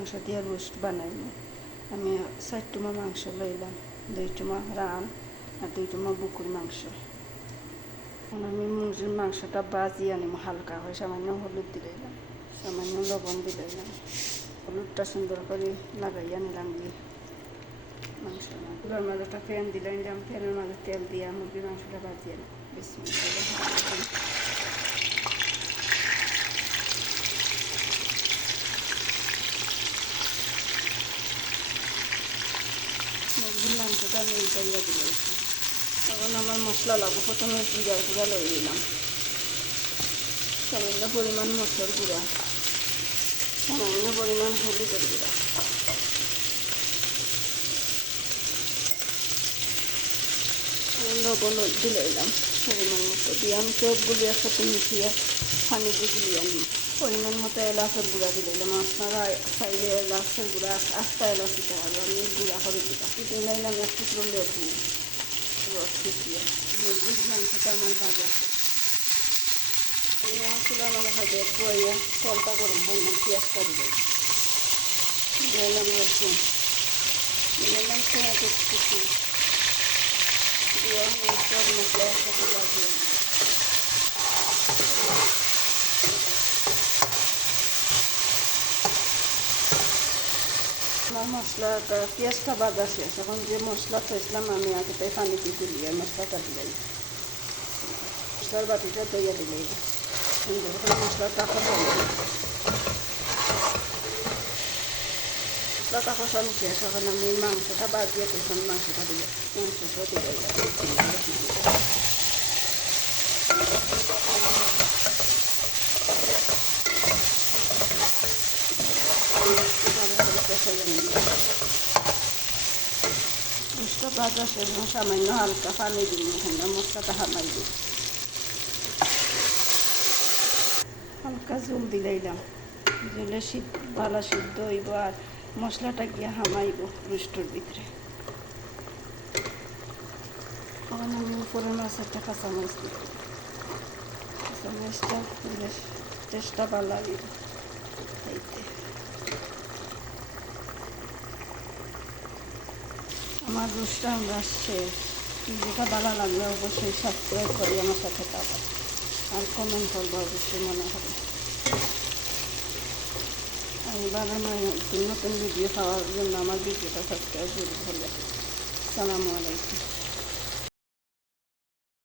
মাংস দিয়ে রোস্ট বানাইনি। আমি চার মাংস লইলাম দুই টুমা রান আর দুই টুমা বুকুর মাংস। এখন আমি মুরগির মাংসটা বাজি আনিম হালকা হয়, সামান্য হলুদ দিলাম সামান্য লবণ দিলাম হলুদটা সুন্দর করে লাগাইয়া নিলাম দিয়ে মাংস চুলার মাঝে একটা প্যান দিলাম দিলাম প্যানের মাঝে তেল দিয়ে মুরগির মাংসটা বাজিয়ে বিসমিল্লাহ মুরগির মাংসটা আমি উল্টাইয়া দিয়েছি তখন আমার মশলা লাগবো। প্রথমে জিরার গুঁড়া লই দিলাম সামান্য পরিমাণ মশলার গুঁড়া। সামান্য পরিমাণ হলুদের গুঁড়া। লবণ দিলে এলাম। পরিমাণ মতো। দিয়ে আমি সবগুলি একসাথে মিশিয়ে পানি দিয়ে গুলিয়ে আনি পরিমাণ মতো এলাচের গুঁড়া দিলে এলাম আপনারা চাইলে এলাচের গুঁড়া আস্তা এলাচ দিতে হবে আমি গুঁড়া করে দিলাম। দিলে এলাম এক টুকরো লেবু রস শুকিয়ে মুরগির মাংসটা আমার ভাজা আছে। আমার ভাজে বইয়ে তলটা গরম হয় না পেঁয়াজটা দিলে দিলাম রসুন। দিলাম টমেটো কুচি। দিয়ে মশলা আমার মশলাটা পেঁয়াজটা বাজা শেষ এখন যে মশলা চাইছিলাম আমি আগে তাই পানি দিয়ে দিলি আর মশলাটা দিলাই মশলার বাটিটা দইয়া দিলাই সুন্দর করে মশলাটা কষানো মশলাটা কষানো শেষ এখন আমি মাংসটা বাজিয়ে তখন মাংসটা দিলে মাংসটা দিলাই মশলা ভাজা শেষ সামান্য হালকা পানি দিন এখানে মশলাটা হামাই দিই হালকা জল দিলাইলাম জলে শীত ভালো সিদ্ধ হইব আর মশলাটা গিয়ে হামাইব রুষ্টর ভিতরে তখন আমি উপরে মাছ একটা কাঁচামরিচ দিই কাঁচামরিচটা টেস্টটা ভালো লাগে খাইতে আমার রুস্টার আসছে। যেটা ভালো লাগলে অবশ্যই সাবস্ক্রাইব করি আমার সাথে থাকা। আর কমেন্ট করব অবশ্যই মনে হবে। এবারে নতুন নতুন ভিডিও পাওয়ার জন্য আমার ভিডিওটা সাবস্ক্রাইব লাগে সালামু আলাইকুম।